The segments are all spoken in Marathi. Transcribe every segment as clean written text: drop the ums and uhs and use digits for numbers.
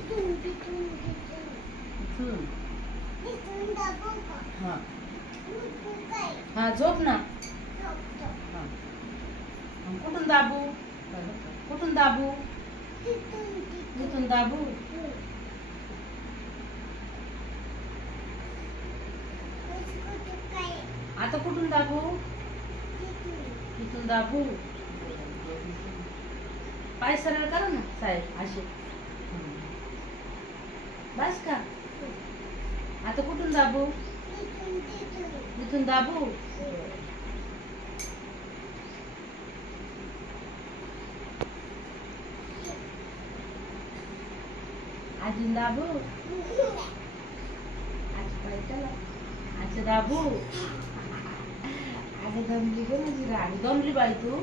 इथून हा हा झोप ना. हा कुठून दाबू? कुठून दाबू? इथून दाबू. आता कुठून दाबू? इथून दाबू. पाय सरळ करा ना साहेब असे. बस का? आता कुठून दाबू? इथून दाबू. अजून दाबू. अच्छा दाबू. अगं दमली ग माझी राणी. दमली बाई तू.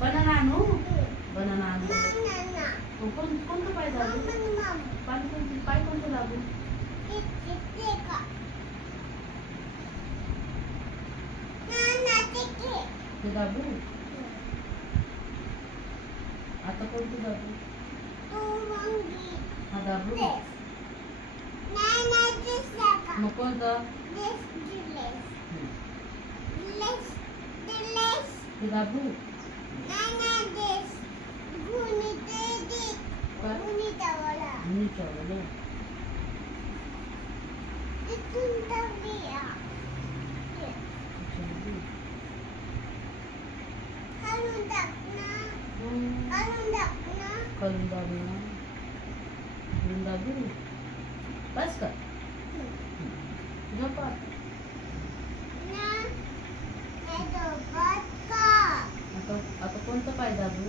बनाना आणू. बनाना आणू. कोणतं पाय दाबू? पाय कोणतं दाबू? ते दाबू. आता कोणतं दाबू? हा दाबू. मग कोणतं? ते दाबू. बस का? झोपा. आता कोणतं पाय दाबू?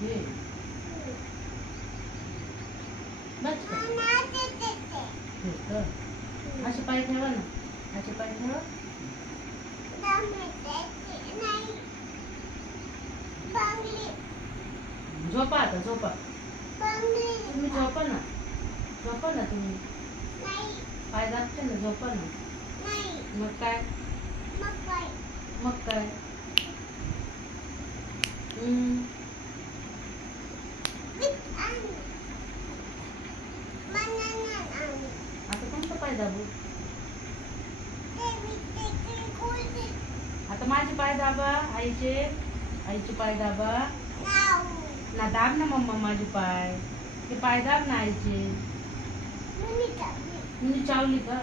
हे बस का? असे पाय ठेवा ना. असे पाय ठेवा. झोपा आता झोपा. तुम्ही झोपा ना. झोपा ना तुम्ही. पाय दाबते ना. झोपा ना. मग काय? मग काय? आता कोणतं पाय दाबू? आता माझे पाय दाबा. आईचे पाय दाबा ना. दाब ना मम्मा माझे पाय. ते पाय दाब ना आईचे. मी चावली का?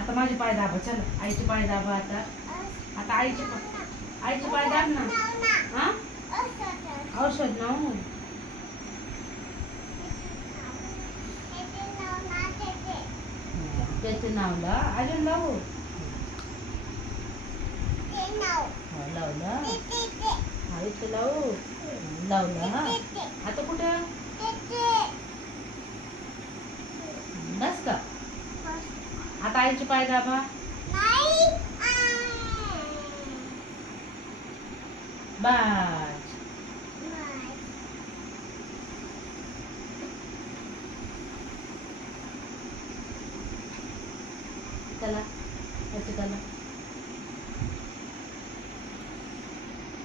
आता माझे पाय दाबा. चला आईचे पाय दाबा. आता आईचे पाय दाब ना. हा औषध ना. त्याचे नाव ला. अजून लावू. लावला. हा इथे लावू. लावला. हा आता कुठं? बस का? आता आईचे पाय दाबा. बस. चला.